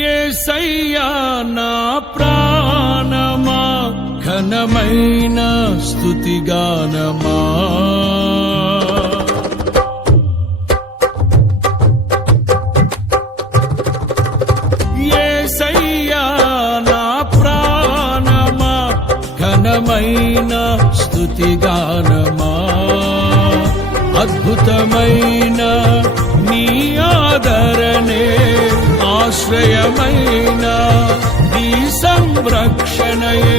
ఏసయ్యా నా ప్రాణమా ఘనమైన స్థుతిగానమా. ఏసయ్యా నా ప్రాణమా ఘనమైన స్థుతిగానమా. అద్భుతమైన నీ ఆదరణే ఆశ్రయమైన నీ సంరక్షణయే.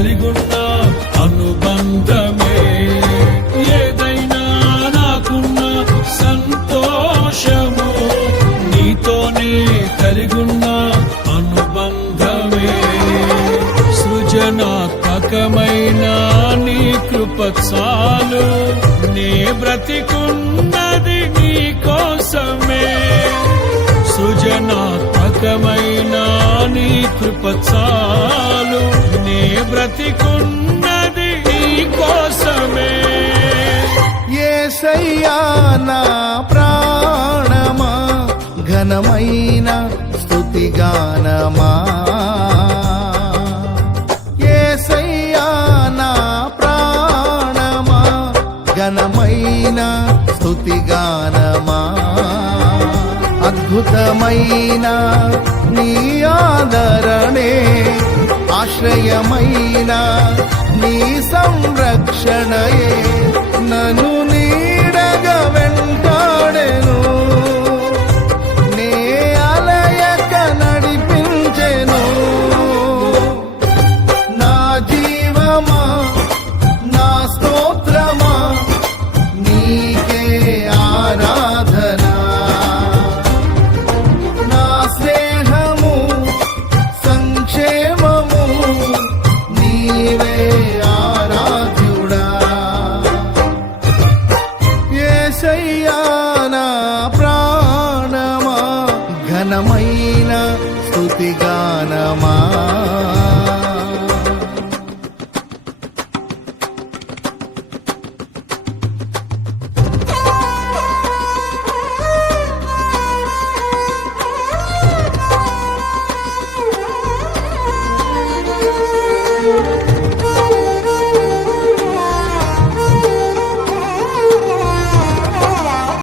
కలిగున్న అనుబంధమే. ఏదైనా నాకున్న సంతోషము నీతోనే కలిగున్న అనుబంధమే. సృజనాత్మకమైన నీ కృప చాలు. నే బ్రతికున్నది నీ కోసమే సృజనాత్మకమైన నీ కృప చాలు. బ్రతికున్నది కోసమే. ఏసయ్యా నా ప్రాణమా ఘనమైన స్థుతిగానమా. ఏసయ్యా నా ప్రాణమా ఘనమైన స్థుతిగానమా. అద్భుతమైన నీ ఆదరణే ఆశ్రయమైన నీ సంరక్షణయే నను ఘనమైన స్తుతిగానమా